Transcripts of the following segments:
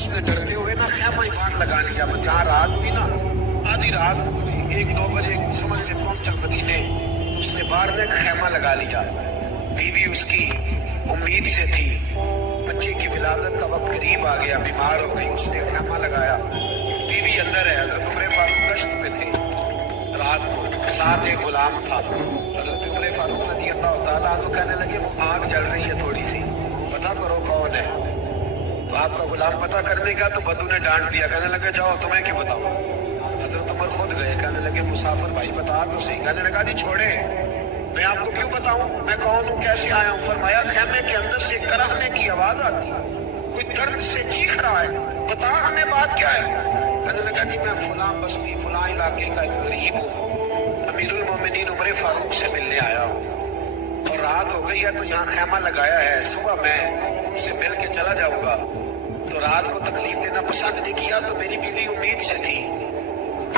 उसने डरते हुए ना खैमा ही बांध लगा लिया। जहाँ रात हुई ना, आधी रात 1-2 बजे समझ ले पहुंचा मदीने, उसने बाहर में खैमा लगा लिया। बीवी उसकी उम्मीद से थी, बच्चे की विलादत का वक्त करीब आ गया, बीमार हो गई, उसने खैमा लगाया। बीवी अंदर है, हजरत उमर फारूक गश्त पे थे रात को, साथ एक गुलाम था। हजरत उमर फारूक रज़ी अल्लाह तआला अन्हु कहने लगे वो आग जल रही है थोड़ी सी, पता करो कौन है। तो आपका गुलाम पता करने का, तो बदू ने डांट दिया, कहने लगे जाओ तुम्हें क्या बताओ। हजरत उमर खुद गए, कहने लगे मुसाफिर भाई बता तो सही। कहने लगा जी छोड़े, मैं आपको क्यों बताऊं, मैं कौन हूँ, कैसे आया हूँ। फरमाया खैमे के अंदर से कराहने की आवाज आती, कोई दर्द से चीख रहा है, बता हमें बात क्या है। कहने लगा जी मैं फलां बस्ती फलां इलाके का एक गरीब हूँ, अमीरुल मोमिनीन उमर फारूक से मिलने आया हूँ, और रात हो गई है तो यहाँ खैमा लगाया है, सुबह मैं उनसे मिल के चला जाऊंगा। तो रात को तकलीफ देना पसंद नहीं किया, तो मेरी बीवी उम्मीद से थी,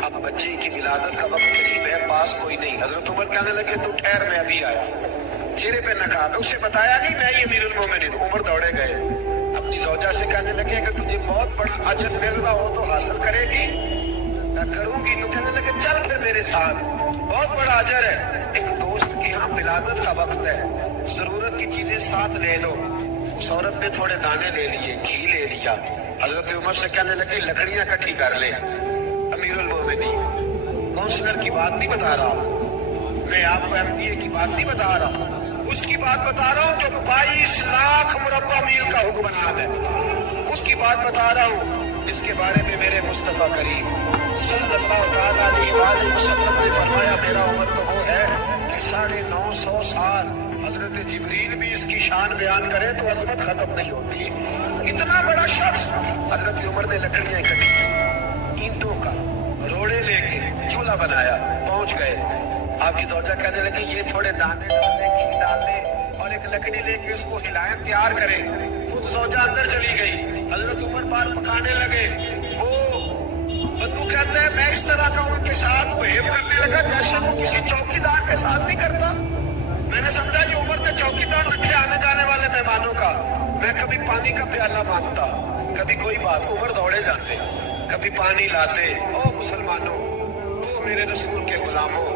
अब बच्चे की विलादत का वक्त करीब है, पास कोई नहीं। हजरत उमर कहने लगे तू ठहर, मैं अभी आया। चेहरे पे नकाब, उसे बताया नहीं मैं ही अमीरुल मोमिनीन। उमर दौड़े गए, अपनी ज़ौजा से कहने लगे अगर तुझे बहुत बड़ा अजर मिल रहा हो तो हासिल करेगी। मैं करूंगी। तो कहने लगे चल फिर मेरे साथ, बहुत बड़ा अजर है। एक दोस्त के यहाँ विलादत का वक्त है, जरूरत की चीजें साथ ले लो। उस औरत ने थोड़े दाने ले लिए, घी ले लिया। हजरत उमर से कहने लगे लकड़ियां इकट्ठी कर ले। अमीरुल मोमिनीन, काउंसलर की बात नहीं बता रहा, मैं आपको एमपीए की बात नहीं बता रहा, उसकी बात बता रहा हूँ जो 22 लाख मुरब्बा मील का हुक्मरान है, उसकी बात बता रहा हूँ। इसके बारे में मेरे मुस्तफा करीम सल्लल्लाहु अलैहि वसल्लम ने फरमाया मेरा उम्र तो वो है कि 950 साल हजरत जिब्रील भी इसकी शान बयान करे तो अजमत खत्म नहीं होती। इतना बड़ा शख्स। हजरत उमर ने लकड़ियां इकट्ठी की, ईंटों का रोड़े लेके चूल्हा बनाया, पहुंच गए। आपकी ज़ौजा कहने लगी ये थोड़े दाने डालने, घी डालने और एक लकड़ी लेके उसको हिलाएं, तैयार करें। खुद ज़ौजा अंदर चली गई, हजरत उमर बाहर पकाने लगे। वो बद्दू कहते हैं मैं इस तरह का उनके साथ बिहेव करने लगा जैसे वो किसी चौकीदार के साथ नहीं करता। मैंने समझा ये उमर ने चौकीदार रखे आने जाने वाले मेहमानों का। मैं कभी पानी का प्याला मांगता, कभी कोई बात, उमर दौड़े जाते, कभी पानी लाते। ओ मुसलमानों, ओ मेरे रसूल के गुलामों,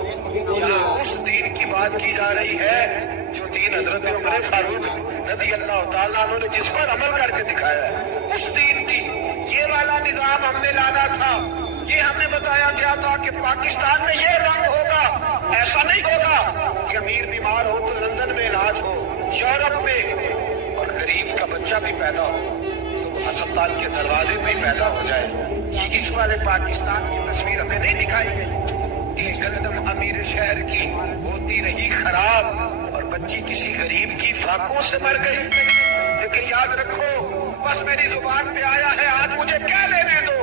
यहाँ उस दीन की बात की जा रही है जो दीन हजरत उमर फारूक रज़ी अल्लाह तआला अन्हु ने जिस पर अमल करके दिखाया है, उस दीन की। ये वाला निजाम हमने लाना था, ये हमें बताया गया था कि पाकिस्तान में ये रंग होगा, ऐसा नहीं होगा कि अमीर बीमार हो तो लंदन में इलाज हो, यूरोप में, और गरीब का बच्चा भी पैदा हो तो अस्पताल के दरवाजे पे पैदा हो जाए। ये इस वाले पाकिस्तान की तस्वीर हमें नहीं दिखाई गई। ये गंदम अमीर शहर की होती रही खराब और बच्ची किसी गरीब की फाकों से मर गई। लेकिन याद रखो, बस मेरी जुबान पे आया है, आज मुझे क्या लेने दो,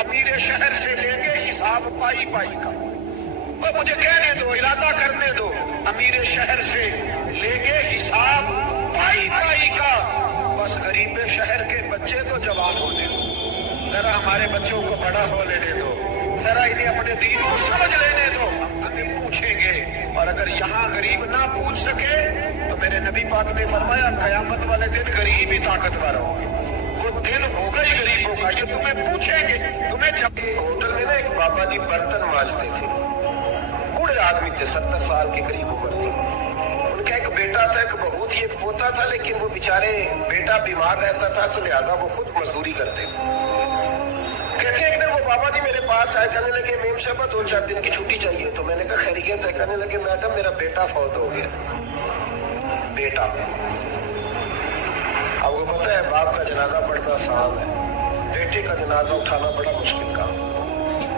अमीर शहर से लेंगे हिसाब पाई पाई का। और मुझे कहने दो, इरादा करने दो, अमीर शहर से लेंगे हिसाब पाई पाई का। बस गरीब शहर के बच्चे तो जवान होने दो, जरा हमारे बच्चों को बड़ा हो लेने दो, जरा इन्हें अपने दीन को समझ लेने दो, हमें पूछेंगे। और अगर यहाँ गरीब ना पूछ सके तो मेरे नबी पाक ने फरमाया कयामत वाले दिन गरीब ही ताकतवर होंगे। वो दिन होगा ही गरीबों का, ये तुम्हें पूछेंगे। तुम्हें जब होटल में ना एक बाबा जी बर्तन मांजते थे, बूढ़े आदमी थे, 70 साल के करीब उम्र थी। उनका एक बेटा था, एक बहू थी, एक पोता था, लेकिन वो बेचारे बेटा बीमार रहता था तो लिहाजा वो खुद मजदूरी करते थे। कहते एक दिन वो बाबा जी मेरे पास आए, कहने लगे मेम साहब 2-4 दिन की छुट्टी चाहिए। तो मैंने कहा खैरियत है। कहने लगे मैडम मेरा बेटा फौत हो गया। बेटा, आपको पता है बाप का जनाजा पढ़ना आसान है, बेटे का जनाजा उठाना बड़ा मुश्किल काम।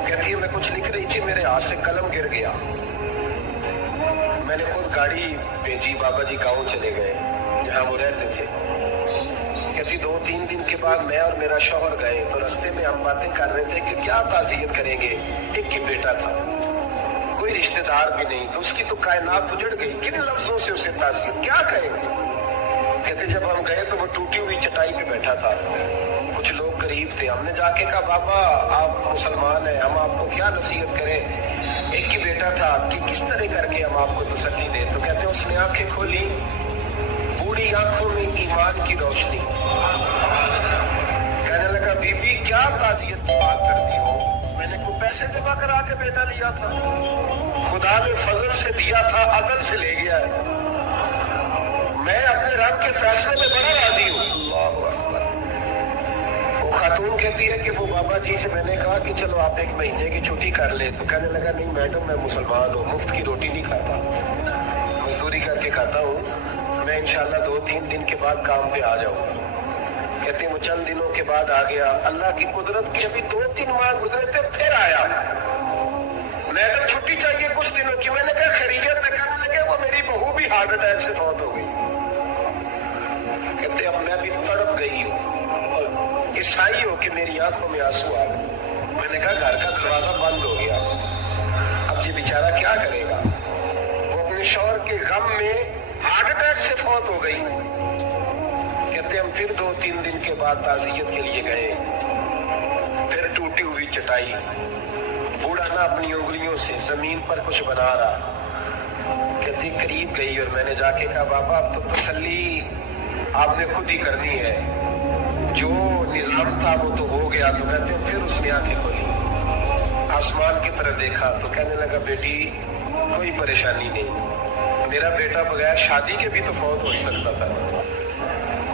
कहती है मैं कुछ लिख रही थी, मेरे हाथ से कलम गिर गया, मैंने खुद गाड़ी भेजी, बाबा जी गाँव चले गए जहाँ वो रहते थे। कहती 2-3 दिन के बाद मैं और मेरा शौहर गए तो रास्ते में हम बातें कर रहे थे कि क्या ताज़ियत करेंगे, एक ही बेटा था, कोई रिश्तेदार भी नहीं, तो उसकी तो कायनात उजड़ गई, किन लफ्जों से उसे ताज़ियत क्या कहेंगे। कहते जब हम गए तो वो टूटी हुई चटाई पे बैठा था, कुछ लोग गरीब थे, हमने जाके कहा बाबा आप मुसलमान हैं, हम आपको क्या नसीहत करें, एक ही बेटा था, कि किस तरह करके हम आपको तसल्ली दें। तो कहते उसने आंखें खोली, बूढ़ी आंखों में ईमान की रोशनी, कहने लगा बीबी क्या ताज़ियत की बात करती हो? मैंने कोई पैसे जमा करा के बेटा लिया था? खुदा ने फजल से दिया था, अदल से ले गया है। मैं अपने रब के फैसले में बड़ा राजी हूँ। अल्लाहु अकबर। वो खातून कहती है कि वो बाबा जी से मैंने कहा कि चलो आप 1 महीने की छुट्टी कर ले, तो कहने लगा नहीं मैडम मैं मुसलमान हूँ, मुफ्त की रोटी नहीं खाता, मजदूरी करके खाता हूँ, मैं इंशाल्लाह 2-3 दिन के बाद काम पे आ जाऊंगा। कहती वो चंद दिनों के बाद आ गया। अल्लाह की कुदरत के अभी 2-3 माह गुजरे थे, फिर आया। मैडम छुट्टी चाहिए कुछ दिनों की। मैंने कहा खैरियत? कहने लगे वो मेरी बहू भी हार्ट अटैक से फौत हो गई। कहते अब मैं भी तड़प गई हूँ और ईसाई हो कि मेरी आंखों में आंसू आ गए। मैंने कहा घर का दरवाजा बंद हो गया, अब ये बेचारा क्या करेगा? वो अपने शौहर के गम में हार्ट अटैक से फौत हो गई। कहते हम फिर 2-3 दिन के बाद ताज़ियत के लिए गए। फिर टूटी हुई चटाई, बूढ़ा ना अपनी उंगलियों से जमीन पर कुछ बना रहा। कहती करीब गई और मैंने जाके कहा बाबा अब तो तसल्ली आपने खुद ही करनी है, जो निजाम था वो तो हो गया। तो कहते फिर उसने आंखें खोली, आसमान की तरफ देखा तो कहने लगा बेटी कोई परेशानी नहीं, मेरा बेटा बगैर शादी के भी तो फौत हो सकता था।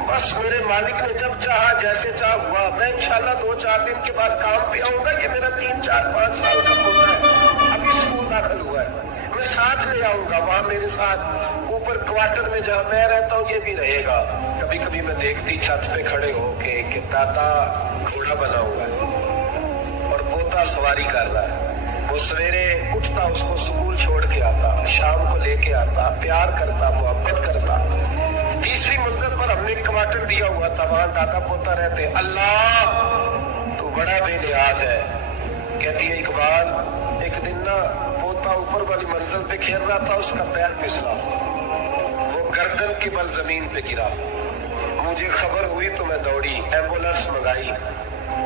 बस मेरे मालिक ने जब चाहा जैसे चाह हुआ। मैं इंशाल्लाह 2-4 दिन के बाद काम पे आऊंगा। ये मेरा 3-4-5 साल का पोता है, अभी स्कूल दाखिल हुआ है, मैं साथ ले आऊंगा। वहां मेरे साथ ऊपर क्वार्टर में जहाँ मैं रहता हूँ ये भी रहेगा। कभी कभी मैं देखती छत पे खड़े होके कि दादा घोड़ा बना हुआ है और पोता सवारी कर रहा है। वो सवेरे उठता, उसको स्कूल छोड़ के आता, शाम को लेके आता, प्यार करता, मोहब्बत करता। तीसरी मंजिल पर हमने क्वार्टर दिया हुआ था, वहां दादा पोता रहते। अल्लाह तो बड़ा बेनियाज है। कहती है इकबाल एक दिन ना पोता ऊपर वाली मंजिल पे खेल रहा था, उसका पैर फिसला, वो गर्दन के बल जमीन पे गिरा। मुझे खबर हुई तो मैं दौड़ी, एम्बुलेंस मंगाई।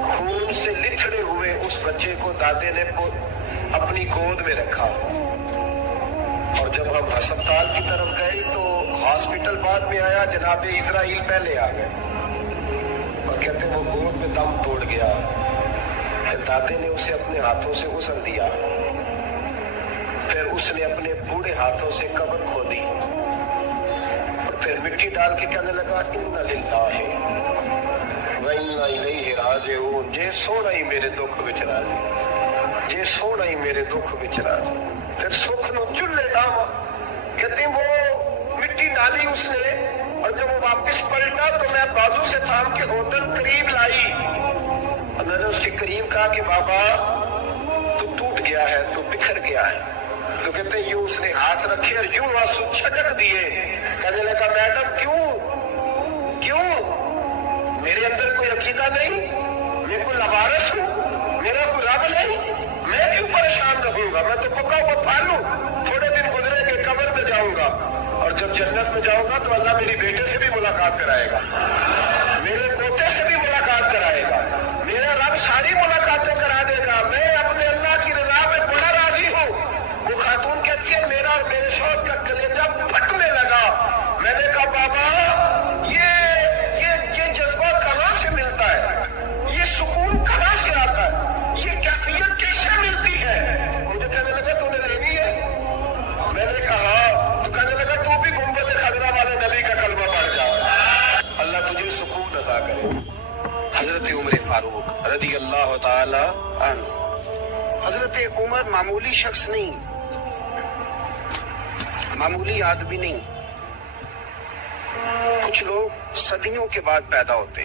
खून से लिथड़े हुए उस बच्चे को दादे ने अपनी गोद में रखा। और जब हम अस्पताल की तरफ गए तो हॉस्पिटल बाद में आया, जनाब इजराइल पहले आ गए और कहते वो गोद में दम तोड़ गया। फिर दादे ने उसे अपने हाथों से गुसल दिया। फिर उसने अपने बूढ़े हाथों से कब्र खोदी और फिर मिट्टी डाल के कहने लगा इन्ना लिल्लाहि व इन्ना इलैहि राजिऊन। जे सोना ही मेरे दुख विच राजी, जे सोना ही मेरे दुख विच राजी। फिर सुख नु चुल्ले डावा। कहते वो मिट्टी डाली उसने और जब वो वापस पलटा तो मैं बाजू से थाम के होटल करीब लाई और मैंने उसके करीब कहा कि बाबा तू टूट गया है, तू बिखर गया है। तो कहते यूं उसने हाथ रखे और यूं आंसू छटक दिए। कहने लगा मैडम क्यों क्यों? मेरे अंदर कोई अकीदा नहीं, मैं कोई लवारिस हूँ, मेरा कोई रब नहीं, मैं क्यों परेशान रहूंगा? मैं तो पका हुआ पालू, थोड़े दिन गुजरेंगे कब्र में जाऊंगा और जब जन्नत में जाऊंगा तो अल्लाह मेरी बेटे से भी मुलाकात कराएगा, मेरे पोते से भी मुलाकात कराएगा, मेरा रब सारी मुलाकातें करा देगा। मैं अपने अल्लाह की रजा में बड़ा राजी हूँ। वो खातून कहती है मेरा और मेरे शौहर का कलेजा फटने लगा। मैंने कहा बाबा ये जज्बा कहाँ से मिलता है, ये सुकून कहाँ से आता है, ये कैफियत कैसे मिलती है? मुझे कहने लगा तूने लेनी है? मैंने कहा तो कहने लगा तू भी गुंबद खजरा वाले नबी का कलमा पढ़ जा, अल्लाह तुझे सुकून अता करे। हजरत उमर फारूक रदी अल्लाह ताला अन्हु। हजरत उमर मामूली शख्स नहीं, मामूली आदमी नहीं। कुछ लोग सदियों के बाद पैदा होते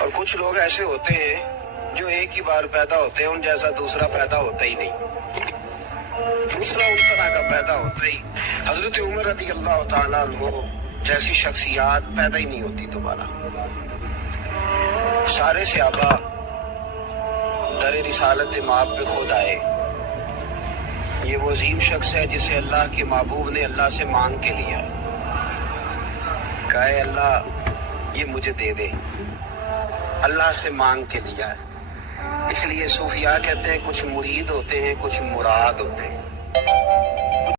और कुछ लोग ऐसे होते हैं जो एक ही बार पैदा होते हैं, उन जैसा दूसरा पैदा होता ही नहीं, दूसरा उस तरह का पैदा होता ही। हजरत उमर रज़ी अल्लाह ताला अन्हु जैसी शख्सियत पैदा ही नहीं होती दोबारा। सारे सहाबा दर रिसालत माप पे खुद आए। ये वो अजीम शख्स है जिसे अल्लाह के महबूब ने अल्लाह से मांग के लिया, कहा अल्लाह ये मुझे दे दे, अल्लाह से मांग के लिया। इसलिए सूफिया कहते हैं कुछ मुरीद होते हैं, कुछ मुराद होते हैं।